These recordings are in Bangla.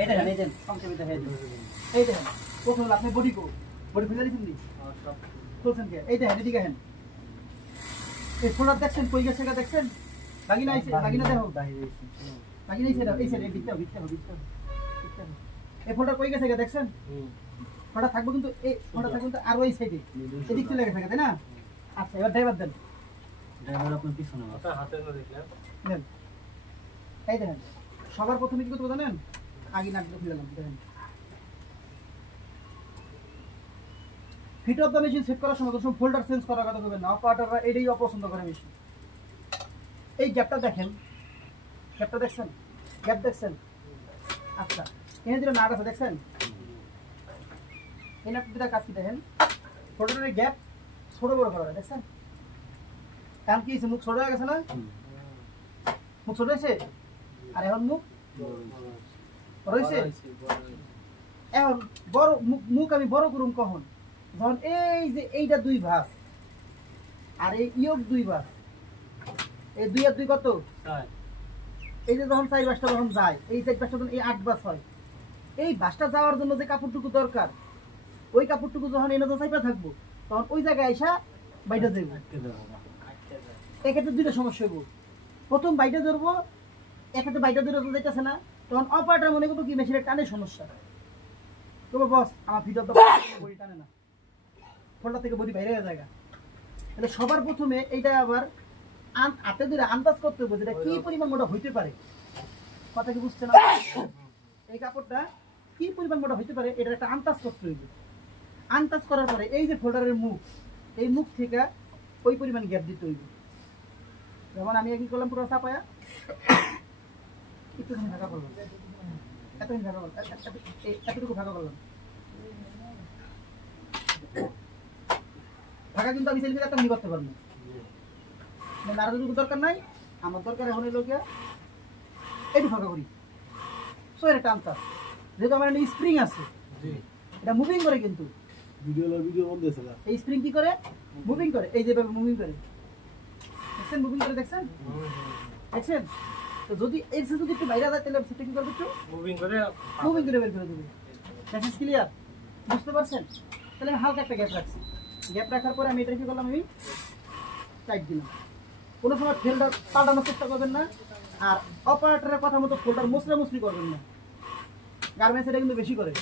এই দেখেন সংক্ষেপে দেখেন এই দেখেন প্রথম আপনি বডি ফেলে দিছেন নি সব খুলছেন কে এই দেখেন এদিকে দেখেন এই ফোল্ডার দেখছেন কই গেছে দেখছেন লাগিনা দেখো লাগিনা এসে এই সাইডে দিকটা এই ফোল্ডার কই গেছে দেখছেন ফোল্ডার থাকবে কিন্তু এই ফোল্ডার থাকবে কিন্তু আর ওই সাইডে এদিক চলে গেছে তাই না আচ্ছা এবার ড্রাইভার দেন ড্রাইভার আপনার পিছনে আছে হাতে না দেখলেন নেন এই দেখেন সবার প্রথমে কি করতে জানেন আগে নাটটা খুলে দিলাম দেখেন fit of the machine set করার সময় সব ফোল্ডার চেঞ্জ করার কথা বলবেন না অপারেটররা এটাই অপছন্দ করে মেশিন এই গ্যাপটা দেখেন গ্যাপটা দেখছেন গ্যাপ দেখছেন আচ্ছা এখানে যেটা নাট আছে দেখছেন এই নাটটা কাজ কি দেখেন ফোল্ডারের গ্যাপ ছোট বড় করা দেখছেন এখন কি মুখ ছোট হয়ে গেছে না মুখ ছোট হয়েছে আর এখন মুখ রয়েছে এখন বড় মুখ আমি বড় করুম কখন যখন এই যে এইটা দুই ভাগ আর এই ইয়োগ দুই ভাগ এই দুই আর দুই কত এই যে যখন 4 ভাগটা যখন যায় এই 4 ভাগটা যখন এই 8 ভাগ হয় এই ভাগটা যাওয়ার জন্য যে কাপড়টুকু দরকার ওই কাপড়টুকু যখন এনে তো চাইপা থাকবো তখন ওই জায়গায় আইসা বাইটা যাইব এক্ষেত্রে দুইটা সমস্যা হইব প্রথম বাইটা ধরবো এক্ষেত্রে বাইটা ধরে যাইতেছে না তখন অপারেটর মনে করবো কি মেশিনের টানের সমস্যা তবে বস আমার ফিট অফ দ্য বডি টানে না ফোল্ডার থেকে বডি বাইরে হয়ে যায় তাহলে সবার প্রথমে এইটা আবার হাতে ধরে আন্দাজ করতে হবে যেটা কি পরিমাণ মোটা হইতে পারে কথা কি বুঝছে না এই কাপড়টা কি পরিমাণ মোটা হইতে পারে এটা একটা আন্দাজ করতে হইবে আন্দাজ করার পরে এই যে ফোল্ডারের মুখ এই মুখ থেকে ওই পরিমাণ গ্যাপ দিতে হইবে যেমন আমি কি করলাম পুরো চাপায়া একটুখানি ফাঁকা করলাম এতটুকু ফাঁকা করলাম ফাঁকা কিন্তু আমি সেলফি একটা করতে পারবো না আর যতটুকু দরকার নাই আমার দরকার এখন হলো গিয়া একটু ফাঁকা করি সো এটা টানতা যেহেতু আমার একটা স্প্রিং আছে এটা মুভিং করে কিন্তু ভিডিও বন্ধ আছে এই স্প্রিং কি করে মুভিং করে এই যেভাবে মুভিং করে দেখছেন মুভিং করে দেখছেন তো যদি এর সাথে যদি একটু বাইরে যায় তাহলে সেটা কি করবে একটু মুভিং করে বের করে দেবে মেসেজ ক্লিয়ার বুঝতে পারছেন তাহলে আমি হালকা একটা গ্যাপ রাখছি গ্যাপ রাখার পরে আমি এটা কি করলাম আমি টাইট দিলাম কোনো সময় ফোল্ডার পাল্টানোর চেষ্টা করবেন না আর অপারেটরের কথা মতো ফোল্ডার মুসরি করবেন না গার্মেন্টস এটা কিন্তু বেশি করে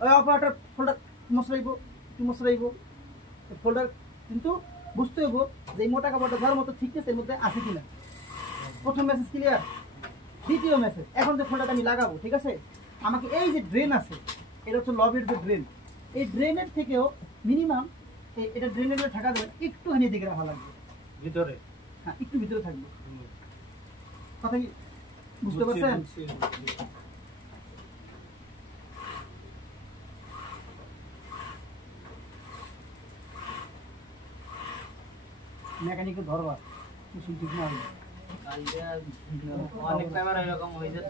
ওই অপারেটর ফোল্ডার মশলাইব ফোল্ডার কিন্তু বুঝতে হইব যে এই মোটা কাপড়টা যার মতো ঠিকনেস এর মধ্যে আছে কিনা প্রথম মেসেজ ক্লিয়ার দ্বিতীয় মেসেজ এখন যে ফোল্ডারটা আমি লাগাবো ঠিক আছে আমাকে এই যে ড্রেন আছে এটা হচ্ছে লবির যে ড্রেন এই ড্রেনের থেকেও মিনিমাম এটা ড্রেনের ঢাকা দেবেন একটুখানি দিকে রাখা লাগবে ভিতরে হ্যাঁ একটু ভিতরে থাকবে কথা কি বুঝতে পারছেন মেকানিক ধরবা মেশিন ঠিক না হইলে অনেক টাইম এরকম হয়ে যায়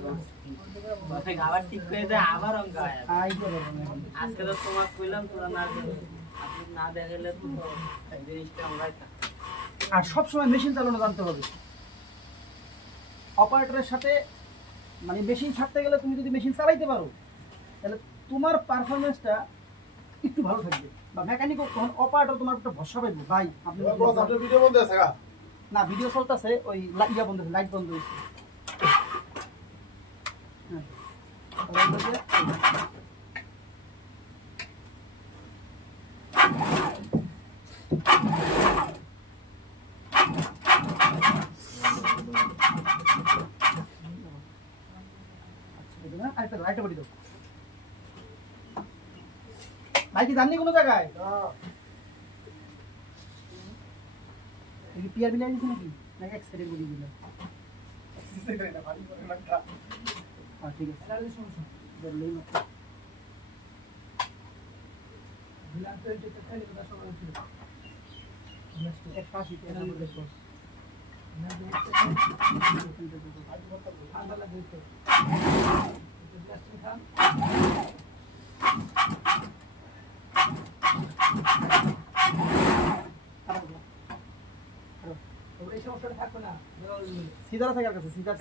মানে আবার ঠিক করে যায় আবার অঙ্ক হয় আজকে তো তোমাক কইলাম তোরা না আপনি না দেখাইলে তো জিনিসটা আমরা আর সব সময় মেশিন চালানো জানতে হবে অপারেটরের সাথে মানে মেশিন ছাড়তে গেলে তুমি যদি মেশিন চালাইতে পারো তাহলে তোমার পারফরম্যান্সটা একটু ভালো থাকবে বা মেকানিক অপারেটর তোমার একটা ভরসা পাইবে ভাই আপনি ভিডিও বন্ধ আছে না ভিডিও চলতেছে ওই ইয়া বন্ধ লাইট বন্ধ হয়েছে আরেকটা বডি দাও ভাই কি জাননি কোনো জায়গায় পিয়ার বিলাই দিছে নাকি নাকি এক সাইডে বডি দিল ঠিক আছে বললেই মাত্র বিলাস তো এটা খালি কথা শোনা হচ্ছিল এক পাশে এটা বলে বস না আন্দা লাগে তো প্লাস্টিক খান এই সমস্যাটা থাকবে না সিজার থাকার কাছে সিজার